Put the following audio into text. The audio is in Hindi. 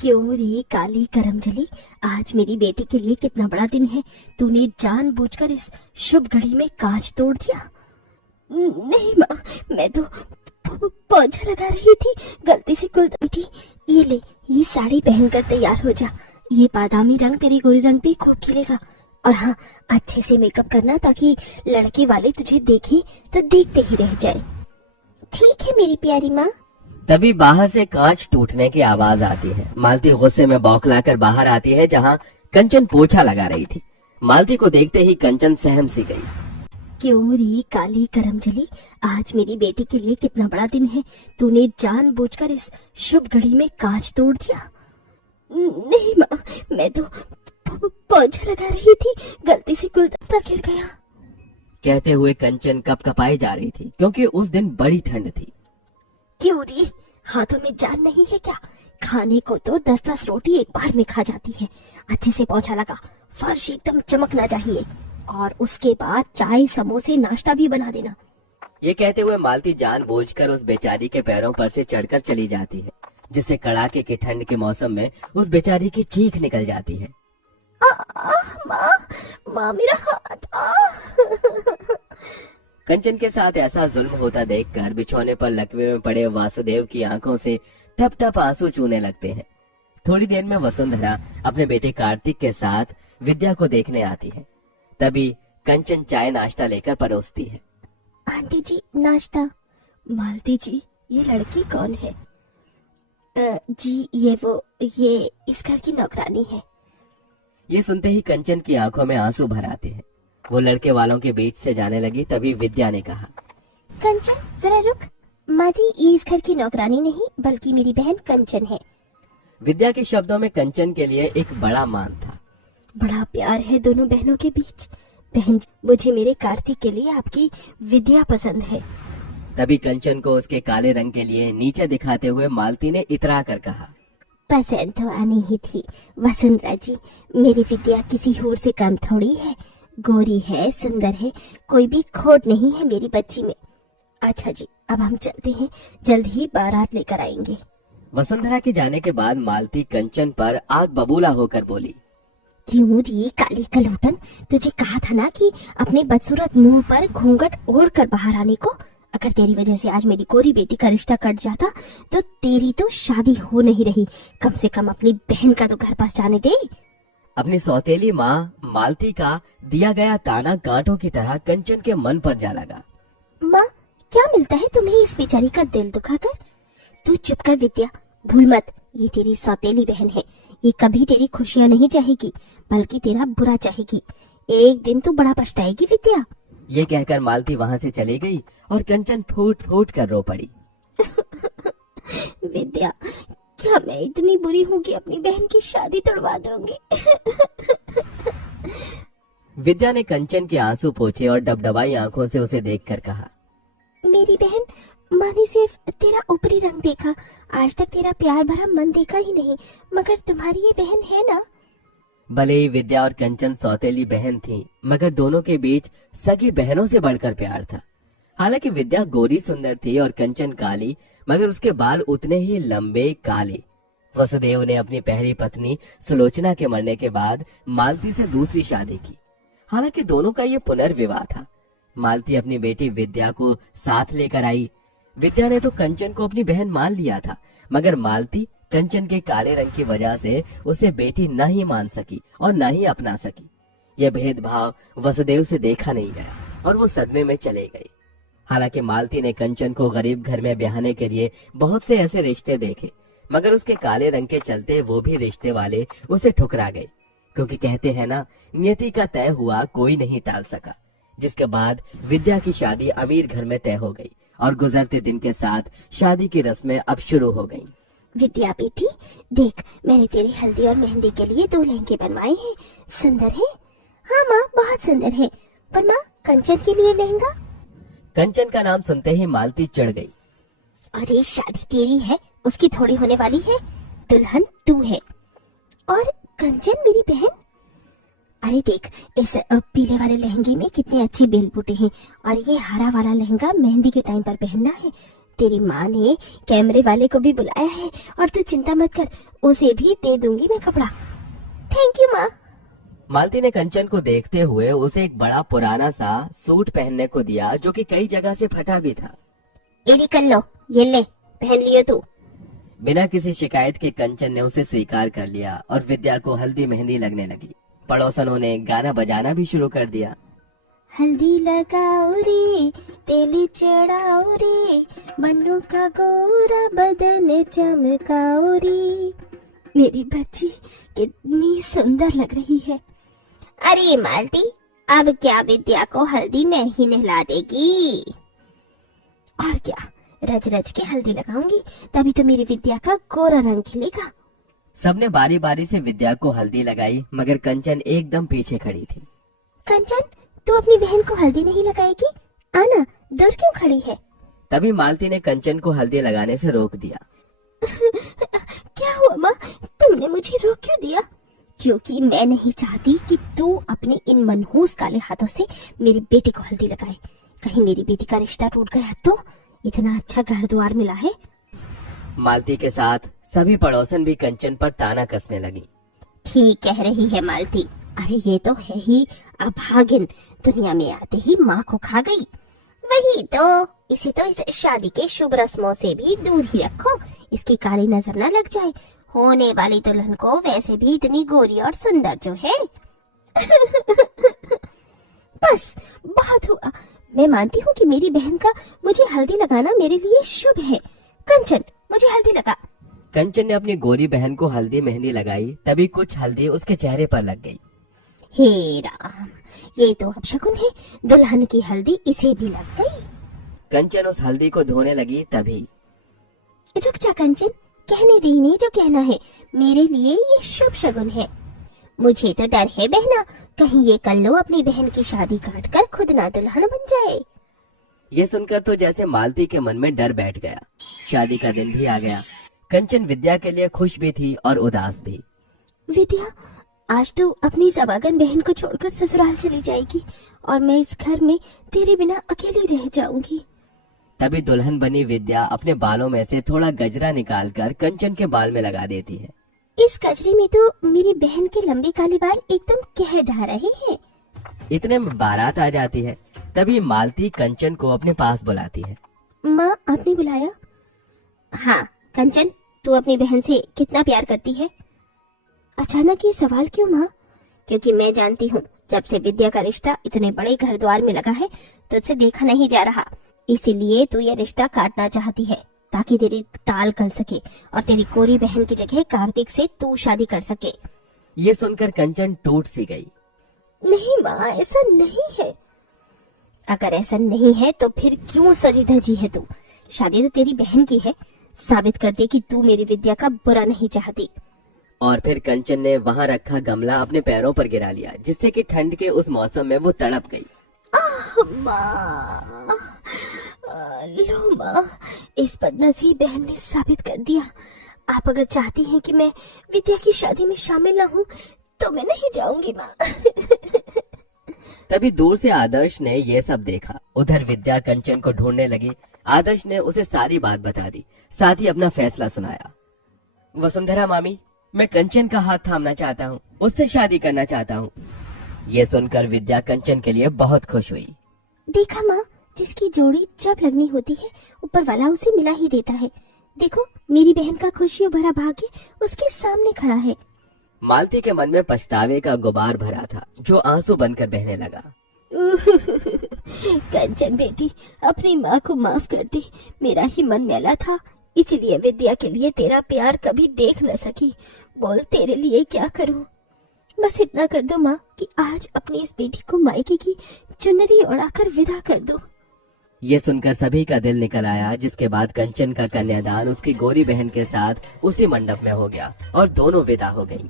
क्यों रे काली करमजली, आज मेरी बेटी के लिए कितना बड़ा दिन है। तूने जानबूझकर इस शुभ घड़ी में कांच तोड़ दिया। नहीं माँ, मैं तो पोछा लगा रही थी, गलती से कुल। बेटी ये ले, ये साड़ी पहनकर तैयार हो जा। ये बादामी रंग तेरी गोरी रंग पे खूब खिलेगा। और हाँ, अच्छे से मेकअप करना ताकि लड़के वाले तुझे देखें तो देखते ही रह जाए। ठीक है मेरी प्यारी माँ। तभी बाहर से कांच टूटने की आवाज आती है। मालती गुस्से में बौखलाकर बाहर आती है जहाँ कंचन पोछा लगा रही थी। मालती को देखते ही कंचन सहम सी गई। क्यों रे काली करमजली, आज मेरी बेटी के लिए कितना बड़ा दिन है। तूने जानबूझकर इस शुभ घड़ी में कांच तोड़ दिया। नहीं माँ, मैं तो पोछा लगा रही थी, गलती से गुलदस्ता गिर गया। कहते हुए कंचन कपकपाई जा रही थी क्योंकि उस दिन बड़ी ठंड थी। क्यों रे, हाथों में जान नहीं है क्या? खाने को तो 10-10 रोटी एक बार में खा जाती है। अच्छे से पोछा लगा, फर्श एकदम चमकना चाहिए, और उसके बाद चाय समोसे नाश्ता भी बना देना। ये कहते हुए मालती जानबूझकर उस बेचारी के पैरों पर से चढ़कर चली जाती है, जिससे कड़ाके की ठंड के मौसम में उस बेचारी की चीख निकल जाती है। माँ मेरा हाथ। कंचन के साथ ऐसा जुल्म होता देखकर बिछौने पर लकवे में पड़े वासुदेव की आंखों से टप टप आंसू चूने लगते हैं। थोड़ी देर में वसुंधरा अपने बेटे कार्तिक के साथ विद्या को देखने आती है। तभी कंचन चाय नाश्ता लेकर परोसती है। आंटी जी नाश्ता। मालती जी, ये लड़की कौन है? जी ये इस घर की नौकरानी है। ये सुनते ही कंचन की आंखों में आंसू भर आते हैं। वो लड़के वालों के बीच से जाने लगी। तभी विद्या ने कहा, कंचन जरा रुक। माँ जी, ये इस घर की नौकरानी नहीं बल्कि मेरी बहन कंचन है। विद्या के शब्दों में कंचन के लिए एक बड़ा मान था। बड़ा प्यार है दोनों बहनों के बीच। बहन, मुझे मेरे कार्तिक के लिए आपकी विद्या पसंद है। तभी कंचन को उसके काले रंग के लिए नीचे दिखाते हुए मालती ने इतरा कर कहा, पसंद तो आनी ही थी वसुंधरा जी। मेरी विद्या किसी होर से कम थोड़ी है। गोरी है, सुंदर है, कोई भी खोट नहीं है मेरी बच्ची में। अच्छा जी, अब हम चलते हैं, जल्द ही बारात लेकर आएंगे। वसुंधरा के जाने के बाद मालती कंचन पर आग बबूला होकर बोली, क्यों री काली कलोटन, तुझे कहा था ना कि अपने बदसूरत मुंह पर घूंघट ओढ़ कर बाहर आने को। अगर तेरी वजह से आज मेरी कोरी बेटी का रिश्ता कट जाता तो तेरी तो शादी हो नहीं रही। कम से कम अपनी बहन का तो घर पास जाने दे। अपनी सौतेली माँ मालती का दिया गया ताना गांठों की तरह कंचन के मन पर जा लगा। माँ, क्या मिलता है तुम्हें इस बेचारी का दिल दुखाकर? तू चुप कर विद्या, भूल मत, ये तेरी सौतेली बहन है। ये कभी तेरी खुशियाँ नहीं चाहेगी बल्कि तेरा बुरा चाहेगी। एक दिन तू बड़ा पछताएगी विद्या। ये कहकर मालती वहाँ से चली गई और कंचन फूट फूट कर रो पड़ी। विद्या, क्या मैं इतनी बुरी हूँ कि अपनी बहन की शादी तोड़वा दूंगी? विद्या ने कंचन के आंसू पोंछे और डबडबाई आंखों से उसे देखकर कहा, मेरी बहन, माँ ने सिर्फ तेरा ऊपरी रंग देखा, आज तक तेरा प्यार भरा मन देखा ही नहीं, मगर तुम्हारी ये बहन है ना? भले ही विद्या और कंचन सौतेली बहन थी, मगर दोनों के बीच सगी बहनों से बढ़कर प्यार था। हालांकि विद्या गोरी सुंदर थी और कंचन काली, मगर उसके बाल उतने ही लंबे काले। वसुदेव ने अपनी पहली पत्नी सुलोचना के मरने के बाद मालती से दूसरी शादी की। हालांकि दोनों का ये पुनर्विवाह था। मालती अपनी बेटी विद्या को साथ लेकर आई। विद्या ने तो कंचन को अपनी बहन मान लिया था, मगर मालती कंचन के काले रंग की वजह से उसे बेटी न ही मान सकी और न ही अपना सकी। यह भेदभाव वसुदेव से देखा नहीं गया और वो सदमे में चले गए। हालांकि मालती ने कंचन को गरीब घर में ब्याहने के लिए बहुत से ऐसे रिश्ते देखे, मगर उसके काले रंग के चलते वो भी रिश्ते वाले उसे ठुकरा गए, क्योंकि कहते हैं ना, नियति का तय हुआ कोई नहीं टाल सका। जिसके बाद विद्या की शादी अमीर घर में तय हो गई और गुजरते दिन के साथ शादी की रस्में अब शुरू हो गईं। विद्या बेटी, देख, मैंने तेरी हल्दी और मेहंदी के लिए 2 लहंगे बनवाए हैं। सुंदर है? हाँ माँ, बहुत सुंदर है। पर माँ, कंचन के लिए लहंगा? कंचन का नाम सुनते ही मालती चिढ़ गई। अरे शादी तेरी है, उसकी थोड़ी होने वाली है। दुल्हन तू है और कंचन मेरी बहन। अरे देख, इस पीले वाले लहंगे में कितने अच्छे बेल बूटे हैं, और ये हरा वाला लहंगा मेहंदी के टाइम पर पहनना है। तेरी माँ ने कैमरे वाले को भी बुलाया है और तू चिंता मत कर, उसे भी दे दूंगी मैं कपड़ा। थैंक यू माँ। मालती ने कंचन को देखते हुए उसे एक बड़ा पुराना सा सूट पहनने को दिया जो कि कई जगह से फटा भी था। एरी कर लो, ये ले पहन लियो तू। बिना किसी शिकायत के कंचन ने उसे स्वीकार कर लिया और विद्या को हल्दी मेहंदी लगने लगी। पड़ोसनों ने गाना बजाना भी शुरू कर दिया। हल्दी लगाओ रे, तेल चढ़ाओ रे, बन्नू का गोरा बदन चमकाओ रे। मेरी बच्ची कितनी सुंदर लग रही है। अरे मालती, अब क्या विद्या को हल्दी में ही नहला देगी? और क्या, रच रच के हल्दी लगाऊंगी, तभी तो मेरी विद्या का गोरा रंग खिलेगा। सबने बारी बारी से विद्या को हल्दी लगाई, मगर कंचन एकदम पीछे खड़ी थी। कंचन, तू अपनी बहन को हल्दी नहीं लगाएगी? आना, दूर क्यों खड़ी है? तभी मालती ने कंचन को हल्दी लगाने से रोक दिया। क्या हुआ माँ, तुमने मुझे रोक क्यों दिया? क्योंकि मैं नहीं चाहती कि तू अपने इन मनहूस काले हाथों से मेरी बेटी को हल्दी लगाए। कहीं मेरी बेटी का रिश्ता टूट गया तो? इतना अच्छा घर द्वार मिला है। मालती के साथ सभी पड़ोसन भी कंचन पर ताना कसने लगी। ठीक कह रही है मालती, अरे ये तो है ही अभागिन, दुनिया में आते ही माँ को खा गई। वही तो, इसे शादी के शुभ रस्मों से भी दूर ही रखो, इसकी काली नजर न लग जाए। होने वाली दुल्हन को वैसे भी इतनी गोरी और सुंदर जो है। बस बहुत हुआ, मैं मानती हूँ कि मेरी बहन का मुझे हल्दी लगाना मेरे लिए शुभ है। कंचन, मुझे हल्दी लगा। कंचन ने अपनी गोरी बहन को हल्दी मेहंदी लगाई, तभी कुछ हल्दी उसके चेहरे पर लग गई। हे राम, ये तो अपशकुन है, दुल्हन की हल्दी इसे भी लग गई। कंचन उस हल्दी को धोने लगी, तभी रुक जा कंचन, कहने दे इन्हें जो कहना है, मेरे लिए ये शुभ शगुन है। मुझे तो डर है बहना, कहीं ये कल्लो अपनी बहन की शादी काट कर खुद ना दुल्हन बन जाए। ये सुनकर तो जैसे मालती के मन में डर बैठ गया। शादी का दिन भी आ गया। कंचन विद्या के लिए खुश भी थी और उदास भी। विद्या, आज तू अपनी सवागन बहन को छोड़कर ससुराल चली जाएगी और मैं इस घर में तेरे बिना अकेली रह जाऊंगी। तभी दुल्हन बनी विद्या अपने बालों में से थोड़ा गजरा निकालकर कंचन के बाल में लगा देती है। इस गजरे में तो मेरी बहन के लंबे काले बाल एकदम कह ढा रहे हैं। इतने में बारात आ जाती है। तभी मालती कंचन को अपने पास बुलाती है। माँ, आपने बुलाया? हाँ कंचन, तू अपनी बहन से कितना प्यार करती है? अचानक ये सवाल क्यों माँ? क्योंकि मैं जानती हूँ, जब से विद्या का रिश्ता इतने बड़े घर द्वार में लगा है तुझसे देखा नहीं जा रहा, इसीलिए तू ये रिश्ता काटना चाहती है ताकि तेरी ताल गल सके और तेरी कोरी बहन की जगह कार्तिक से तू शादी कर सके। ये सुनकर कंचन टूट सी गई। नहीं माँ, ऐसा नहीं है। अगर ऐसा नहीं है तो फिर क्यों सजी धजी है तू? शादी तो तेरी बहन की है, साबित कर दे कि तू मेरी विद्या का बुरा नहीं चाहती। और फिर कंचन ने वहाँ रखा गमला अपने पैरों पर गिरा लिया, जिससे कि ठंड के उस मौसम में वो तड़प गई। माँ, लो माँ, इस बदनसीब बहन ने साबित कर दिया। आप अगर चाहती हैं कि मैं विद्या की शादी में शामिल ना हूँ तो मैं नहीं जाऊंगी माँ। तभी दूर से आदर्श ने ये सब देखा। उधर विद्या कंचन को ढूंढने लगी। आदर्श ने उसे सारी बात बता दी, साथ ही अपना फैसला सुनाया। वसुंधरा मामी, मैं कंचन का हाथ थामना चाहता हूँ, उससे शादी करना चाहता हूँ। ये सुनकर विद्या कंचन के लिए बहुत खुश हुई। देखा माँ, जिसकी जोड़ी जब लगनी होती है ऊपर वाला उसे मिला ही देता है। देखो, मेरी बहन का खुशियों भरा भाग्य उसके सामने खड़ा है। मालती के मन में पछतावे का गुबार भरा था, जो आंसू बनकर बहने लगा। कंचन बेटी, अपनी माँ को माफ कर दे, मेरा ही मन मैला था, इसलिए विद्या के लिए तेरा प्यार कभी देख न सकी। बोल, तेरे लिए क्या करूँ? बस इतना कर दो माँ कि आज अपनी इस बेटी को मायके की चुनरी उड़ाकर विदा कर दो। ये सुनकर सभी का दिल निकल आया, जिसके बाद कंचन का कन्यादान उसकी गोरी बहन के साथ उसी मंडप में हो गया और दोनों विदा हो गईं।